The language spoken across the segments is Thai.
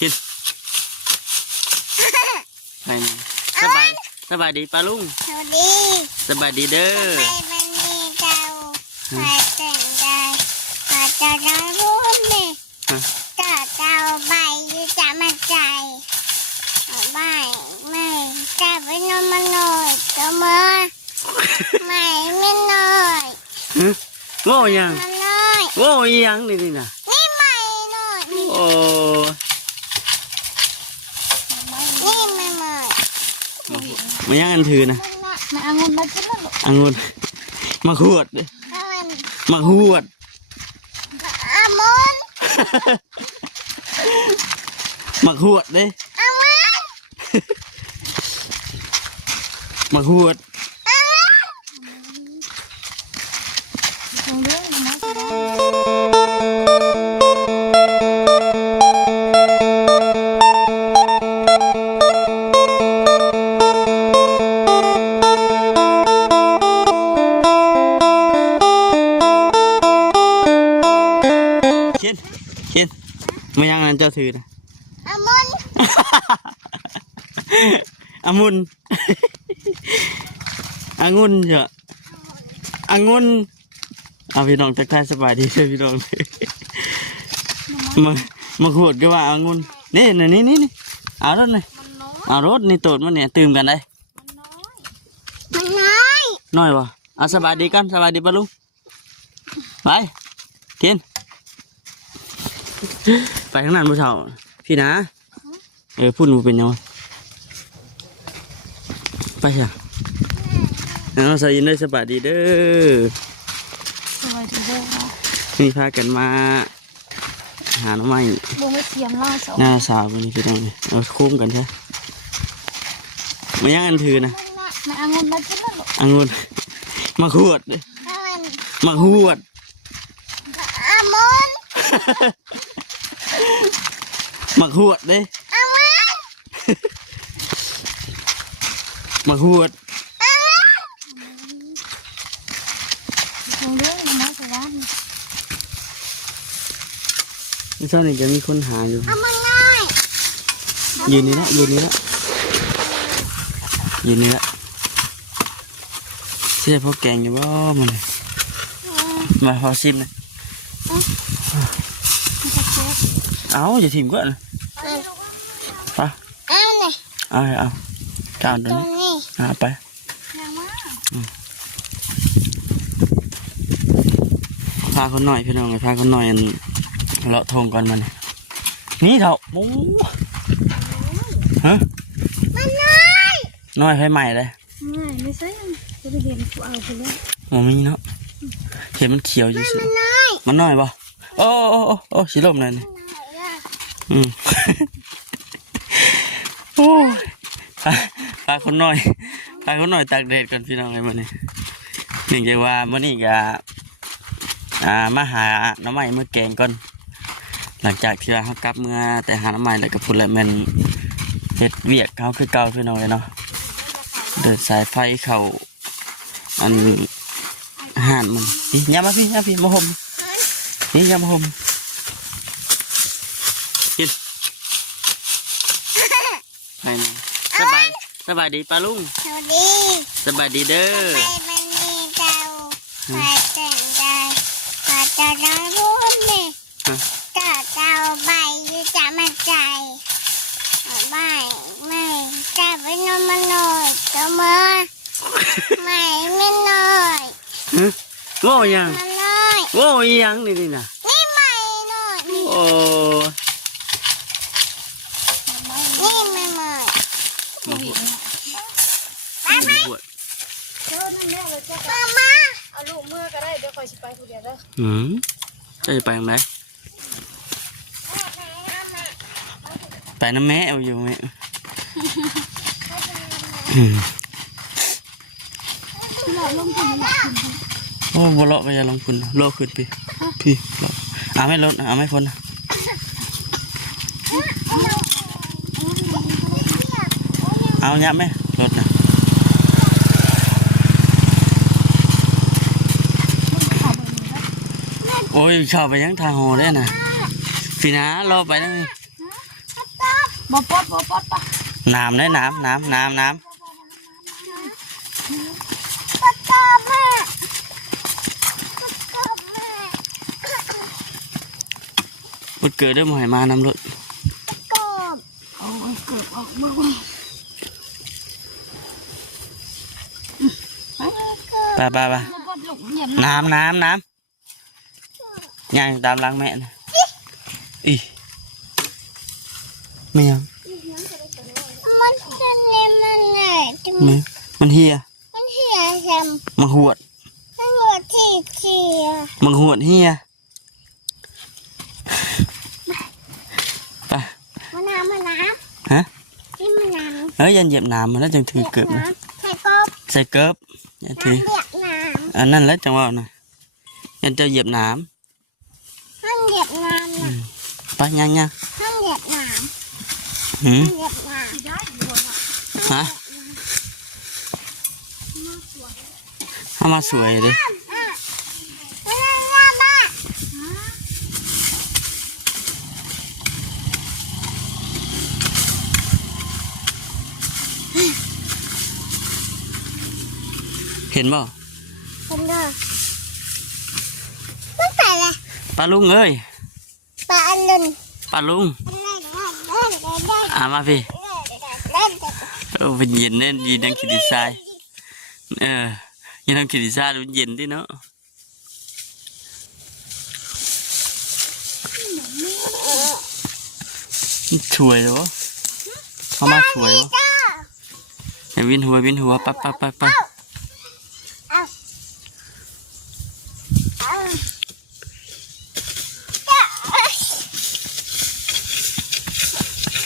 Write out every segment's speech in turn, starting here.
กินไปนะสบายดีป้าลุงสวัสดี สบายดีเด้อไปมันมีเจ้าไปแต่งใจไปเจ้าน้องรู้ไหมเจ้าใบยืจะมาใจใบไม่จะไปนอนมาหน่อยก็มาไม่หน่อยโง่ยัง น้อย โง่ยังนี่นะนี่ไม่หน่อยโอ้นี่ไม่มันยังอันถือนะมาเอาเงินมาขึ้นมาลูกอังุนมาขวดมาขวดอามุนมาขวดเลยอามุนมาขวดเขียนไม่ยังนั้นเจ้าถือนะอามุนอามุนอางุนเถอะอางุนเอาพี่น้องทักทายสบายดีเลยพี่น้องมาขวดก็ว่าอางุนนี่เอารถเลยเอารถนี่โตดมันเนี่ยตื่มกันได้มันน้อยวะเอาสบายดีกันสบายดีป่ะลุงไปกินไปข้างนั้นผู้ชายพี่นะพูดมูเป็นยังไปจ้ะเราใส่ยินได้สบายดีเด้อสบายดีเด้อนี่พากันมาหาหน่อไม้บุ้งไม่เทียมล่าสาวหน้าสาวกันนี่พี่น้องนี่เราคุ้มกันใช่มันยังอันถือนะมาเอาเงินมาขึ้นมาลูกอังุนมาขวดเลยมาขวดอามุนมาขวดเลยอามุนมาขวดไม่ใช่นี่จะมีคนหาอยู่ยืนนี่ละเสียพวกแกงอยู่บ่มันมาพอซิมเลยเอาอย่าถิ่มก็เลยไปเอาจานตัวนี้ไปพาคนหน่อยพี่น้องพาคนหน่อยเลาะทงก่อนมันนี่เถอะโอ้ฮะน้อยไฟใหม่เลยไม่ใช่จะไปเห็นกูเอาไปแล้วมันมีเนาะเห็นมันเขียวอยู่สิมันน้อยป่ะโอ้สีลมเลยนี่โอ้พาคนหน่อยตากแดดกันพี่น้องไอ้มันนี่หนึ่งใจว่ามันนี่ก็มาหาน้ำใหม่เมื่อแกงก่อนหลังจากที่เขากลับเมื่อแต่หาน้ำใหม่แล้วก็พูดแล้วมันเห็ดเวียกเขาคือเก่าพี่น้องเลยเนาะเดินสายไฟเข่าอันห่านมันนี่ยามาพี่มาห่มนี่ยามาห่มกินไปนะสบายดีป้าลุงสวัสดีสบายดีเด้อไปมันมีเจ้าไปแต่งใจไปเจ้าน้องรู้ไหมเจ้าใบยืจะมาใจใบไม่จะไปนอนมาหน่อยก็มาไม่หน่อยโง่ยังโง่ยังนี่นะนี่ไม่หน่อยโอ้นี่ไม่มาเอาลูกเมื่อก็ได้เดี๋ยวคอยสิไปผู้เดียวเด้อจะไปทางไหนไปน้ำแม่เอาอยู่ไหมโอ้บเลาะไปยังลงพุนโลขึ้นพี่เอาไม่ลดเอาไม่พ้นเอาเนี้ยไหมรถนะโอ้ยเข้าไปยังทางหอได้นะพี่นะรอไปได้ไหม บ่ปดปะ น้ำได้น้ำ ปะกอบแม่ปะกอบแม่ มันเกิดได้หมอยมาน้ำรถ กอบ เอาเกิดออกมือ ไป บ่ปดลูกเหยียบ น้ำย่างตามหล้างแม่นะอีไม่ยัง มันจะเล่นมันไงจัง นี่มันเฮีย มันเหี่ยแซม มันหวด มันหัวที่เหี่ย มันหวดเฮียไป มะนาว ฮะ นี่มะนาว เฮ้ยยันเหยียบน้ำมันแล้วจังถือเกิบนะ ใส่กบ ใส่เกิบยันถือ น้ำเดือดน้ อันนั้นแล้วจังว่านะยันจะเหยียบน้ ำห้องเดือดน้ำ ำ นะ ไปย่าง ห้องเดือดน้ หืม ำห้องเดือดน้ำ ได้อยู่นะ ฮะเอามาสวยเลย มะนาวบ้า เห็นบ่ เป็นเด้อมันไปเลย ปลาลุงเอ้ย ปลาอันลุน ปลาลุง เล่น มาพี่เป็นเย็นเนี่ยยีนังคิดดีไซน์ยีนังคิดดีไซน์มันเย็นดิเนาะช่วยเลยวะเขามาช่วยวะวินหัวปั๊บ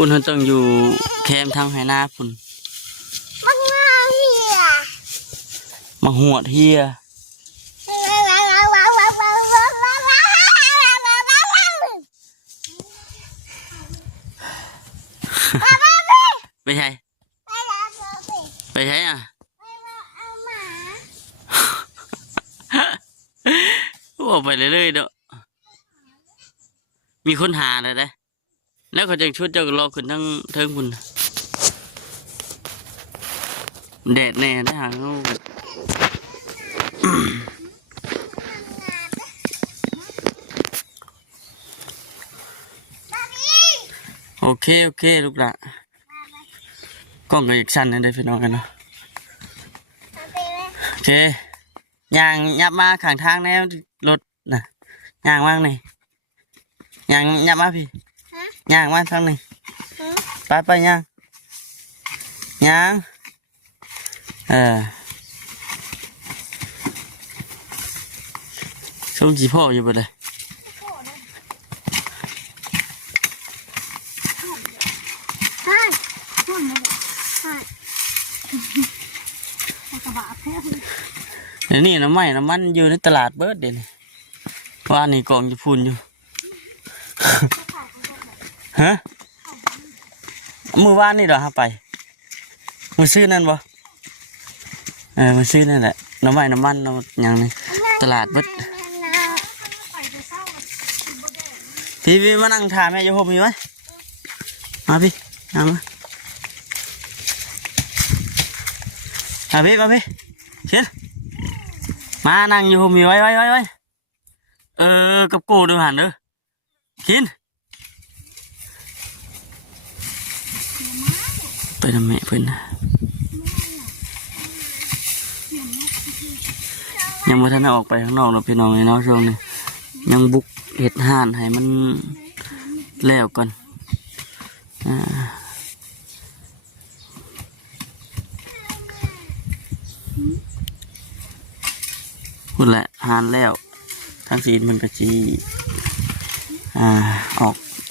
พุ่นเขาต้องอยู่แคมป์ทางไหหน้าพุ่น มันง่ายเหี้ย มาหวดเฮียไปใช่ไปใช่อ่ะบอกไปเรื่อยๆเนาะมีคนหาเลยได้แล้วเขาจะช่วยเจ้ารอขึ้นทั้งเทิงพุ่นแดดแน่ได้หางเขาโอเคลูกละกล้องก็อยากสั้นนะได้พี่น้องกันเนาะโอเคย่างยับมาข้างทางแนวรถนะย่างว่างนี่ย่างยับมาพี่ย่างมาทางนี้ไปย่างช่วงจีพ่ออยู่บ่เลย เดี๋ยวนี้น้ำมันอยู่ในตลาดเบิร์ดเดี๋ยวนี้ว่านี่กองจะพูนอยู่ ฮะมือว่านนี่เหรอฮะไปมือซื้อนั่นบ่มือซื้อนั่นแหละน้ำมันอย่างนี้ตลาดเบิร์ดพี่มานั่งทานแม่โยมมีไหมมาพี่มาพี่เชิญมานั่งอยู่มีไว้กับกูดูหันเด้อกินไปทำแม่เพิ่นนะยังไม่ทันได้ออกไปข้างนอกหรอกพี่น้องเลยเนาะช่วงนี้ยังบุกเห็ดห่านให้มันแล้วก่อนพูดแหละหานแล้วทั้งศีลมันก็จี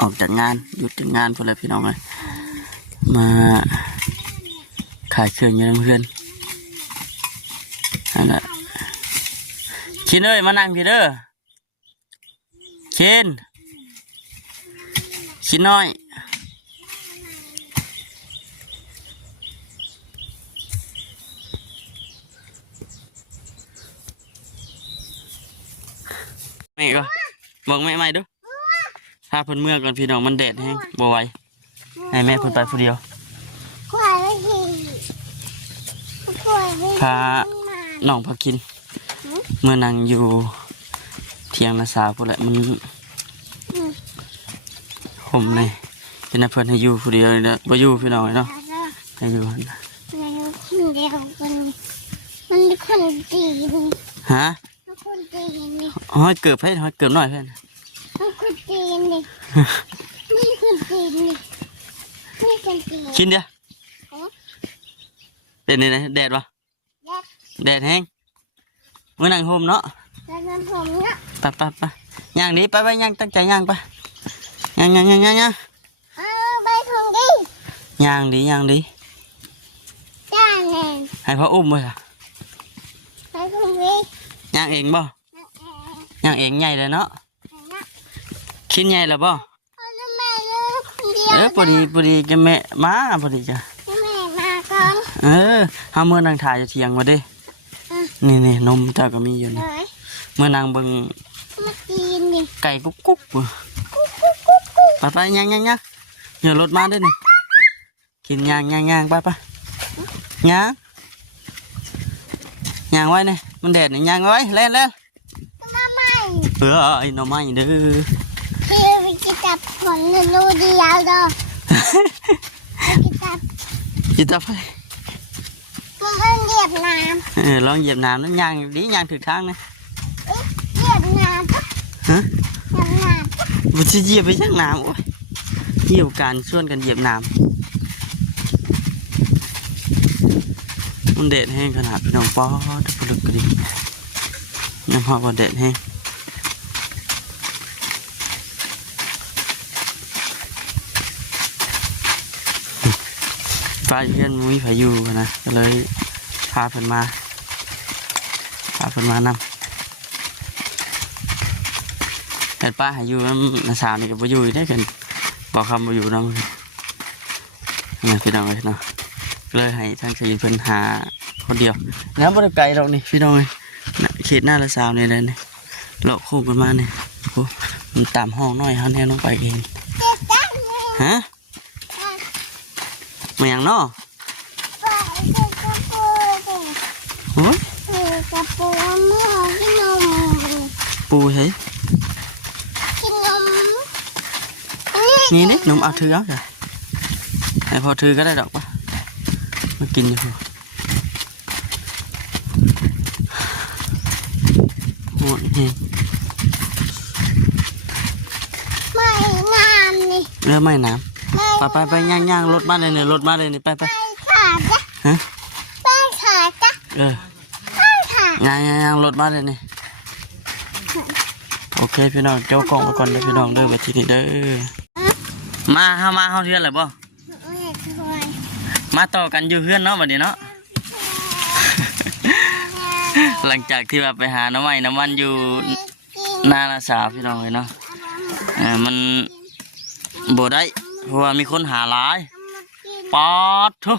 ออกจากงานหยุดจากงานพูดแหละพี่น้องเลยมาขายเครื่องอยู่เพื่อนนั่นแหละชินเอ้ยมานั่งพี่เด้อชินน้อยแม่ก็บอกแม่ใหม่ดูพาเพิ่นเมื่อก่อนพี่น้องมันแดดแห้งบ่ไหว หัว ให้แม่เพิ่นไปผู้เดียว ควายไม่หิวควายไม่ พาน้องพากินเมื่อนั่งอยู่เทียงนาสาวพุ่นแหละมันผมเลยเป็นเพิ่นให้อยู่ผู้เดียวเลยนะบ่อยู่พี่น้องเนาะให้อยู่ คนเดียวมันเป็นคนดีมัน ฮะ คนดีนี่ ห้อยเกือบให้ห้อยเกือบหน่อยเพื่อน มันคนดีนี่ไม่คนดีนี่ไม่คนดี กินเดียวเป็นยังไงแดดวะ ยัด แดดแห้งเมื่อนั่งโฮมเนาะ แล้วน้ำผมเนาะ ไปย่างนี้ไปย่างตั้งใจย่างไปย่าง เอาใบทองดี ย่างดี จ้าแน่ ให้พ่ออุ้มเลยล่ะ ใบทองดี ย่างเองบ่ย่างเองใหญ่เลยเนาะคิดใหญ่แล้วบ่ เอาน้ำแม่เลยคนเดียว พอดีจะแม่มาพอดีจ้ะ แม่มาก่อน เฮาเมื่อนั่งถ่ายจะเทียงมาเด้นี่นมเจ้าก็มีอยู่ เล นี่ ย เมื่อนั่งเบิ่ง มากินนี่ ไก่กุ๊กไปย่างอย่ารถมาด้วยนี่กินย่างไปย่างไว้นี่มันแดดนี่ย่างไว้เล่น มาใหม่ ไอ้หน่อไม้เด้อ พี่ไปกินจับผลนูเดียวเด้อกินจับ จิตาไป มันเหยียบน้ ลองเหยียบน้ำนั้นย่างดีย่างถึงทางนะ ำเหยียบน้ำปุ๊บ ฮะ เหยียบน้ำ มันจะเหยียบไปช่างน้ำโอ้ยเหยียบการส่วนกันเหยียบน้ำมันแดดแห้งขนาดพี่น้องป้อทุกคนลึกกระดิ่งน้ำหอมว่าแดดแห้งฟ้าเพื่อนมุ้ยพายุนะก็เลยพาเพิ่นมานำแต่ป้าหาอยู่น้ำนาสาวนี่ก็บ่อยู่ได้กันบอกคำบ่อยู่น้ำนี่พี่น้องเลยเนาะเลยให้ทางชายเพิ่นหาคนเดียวแล้วบ่ได้ไกลหรอกนี่พี่น้องเลยเขตหน้านาสาวนี่เลยนี่เลาะโค้งกันมานี่โอ้มันตามห้องน้อยเฮาแน่ลงไปเอง เจ็บจังเลย ฮะมาหยังเนาะ ไปเจ็บกระปูเลย โอ้ย กระปูไม่หอมกินนม ปูใช่ กินนม นี่นี่นมเอาถือเอาจ้ะให้พอถือก็ได้ดอกปะมากินอยู่พอโหดเฮง ไม่น้ำนี่ เรือไม่น้ ไม่ ำไปย่างรถมาเลยเนี่ยรถมาเลยเนี่ยไป ไปขาดจ้ะ ฮะ ไปขาดจ้ะ เออ ไปขาด ย่างรถมาเลยเนี่ยโอเคพี่น้องเจ้ากล้องไปก่อนเด้อพี่น้องเด้อมาที่นี่เด้อมาเฮาเทือนเลยบ่ ไม่ช่วย มาต่อกันอยู่เพื่อนเนาะบัดนี้เนาะ หลังจากที่ว่าไปหาน้ำไม้น้ำมันอยู่หน้านาสาวพี่น้องเลยเนาะมันบ่ได้เพราะว่ามีคนหาหลายปอดทุ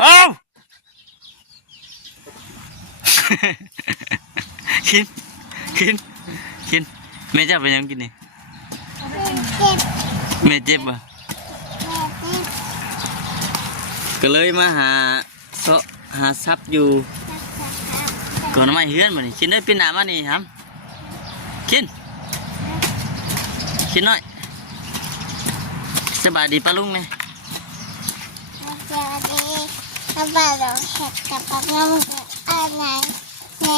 เอ้า กินแม่จะไปยังกินนี่ เจ็บ แม่เจ็บอ่ะก็เลยมาหาซับอยู่ก่อนน้ำไม้เฮือนมานี่กินได้เป็นหนามานี่ครับกินหน่อยสบายดีปะลุงเนี่ย สวัสดีกระเป๋าเห็ดกับปลาน้ำอะไรใน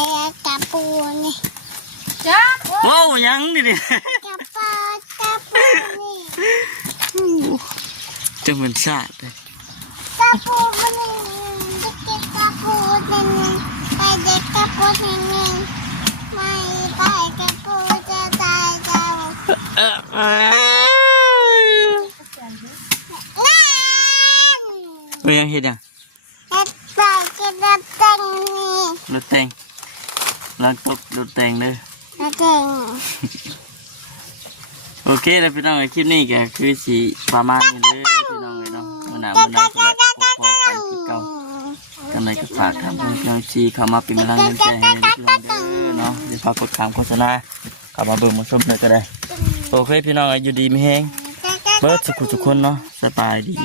กระปูนี่ จ้า ว้าวยังดิดิ กระเป๋ากระปูนี่ จะเหมือนสาดเลย กระปูมันนี่เด็กกระปูนี่ไปเด็กกระปูนี่ไม่ไปกระปูจะตายเจ้านั่น ยังเห็นยัง เด็กไปกินน้ำเต็งนี่ รถแต่งรถแต่งเลย น้ำเต็ง โอเคแล้วพี่น้องคลิปนี้ก็คือสีประมาณนี้เลยพี่น้องเลยเนาะมันหนามันหนาพอไปที่เก่ากันเลยก็ฝากทำพี่น้องชีเข้ามาเป็นกำลังใจให้พี่น้องเด้อเนาะเดี๋ยวฝากกดคำโฆษณาเข้ามาเบิ่งมาชมเลยก็ได้โอเคพี่น้องอยู่ดีไม่แห้ง จะ เบิร์ดสุขุทุกคนเนาะสบายดี